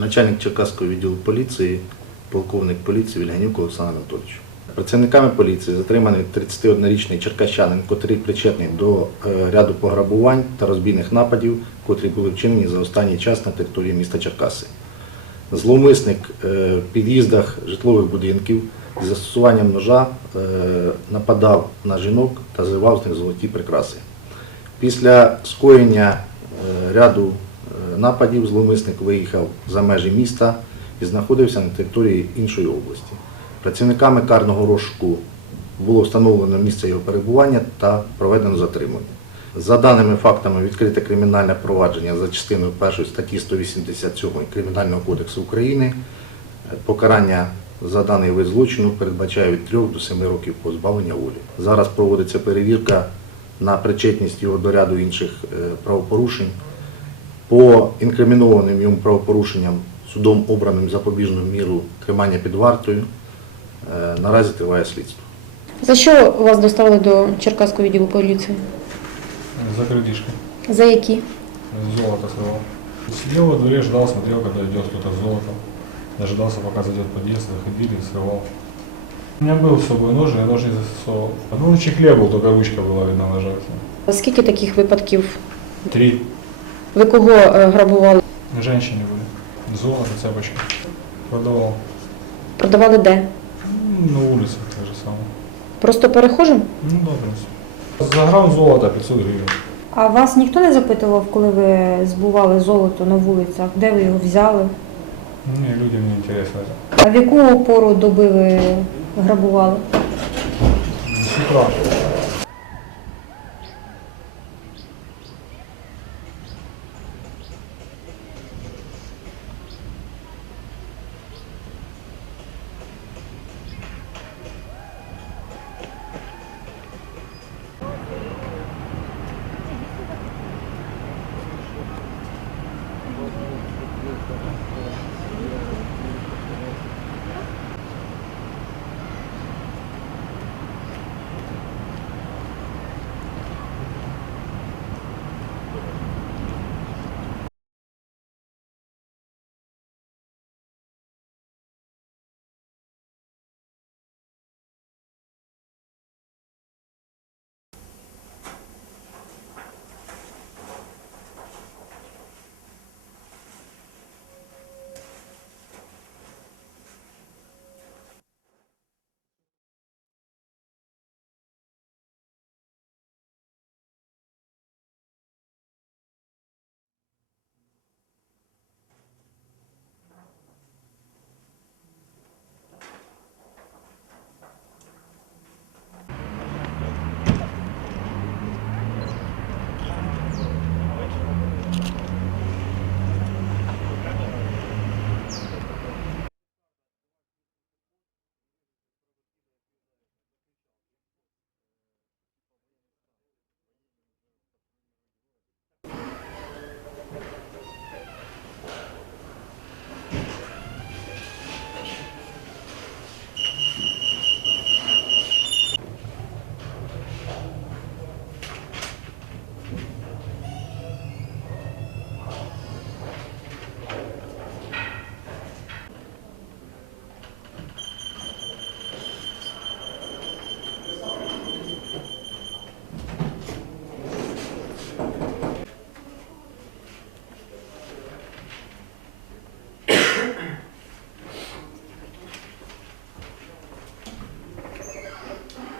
Начальник Черкаського відділу поліції, полковник поліції Вільганюк Олександр Анатолійович. Працівниками поліції затриманий 31-річний черкащанин, котрий причетний до е, ряду пограбувань та розбійних нападів, котрі були вчинені за останній час на території міста Черкаси. Зловмисник е, в під'їздах житлових будинків з застосуванням ножа е, нападав на жінок та зривав з них золоті прикраси. Після скоєння ряду нападів зловмисник виїхав за межі міста і знаходився на території іншої області. Працівниками карного розшуку було встановлено місце його перебування та проведено затримання. За даними фактами відкрите кримінальне провадження за частиною 1 статті 187 Кримінального кодексу України. Е, Покарання за даний вид злочину передбачає від 3 до 7 років позбавлення волі. Зараз проводиться перевірка на причетність його до ряду інших е, правопорушень По інкримінованим йому правопорушенням судом обраним запобіжну міру тримання під вартою е, наразі триває слідство. За що вас доставили до Черкаського відділу поліції? За крадишкой. За які? Золото срывал. Сидел во дворе, ждал, смотрел, когда идет кто-то с золотом. Дожидался, пока зайдет в подъезд, заходили, срывал. У меня был с собой нож, я нож не засовывал. Ну, на чехле был, только ручка была видна ножа. Скільки таких випадків? Три Ви кого е, грабували? женщины были. Золото, цепочка. Продавал. Продавали де? Ну, На улице так же самое. Просто перехожим? Ну, да, в принципе. За грамм золота 500 гривен. А вас ніхто не запитував, коли ви збували золото на вулицях, де ви його взяли? Не, людям не интересно это. А в яку пору доби ви грабували? С утра. どうですか?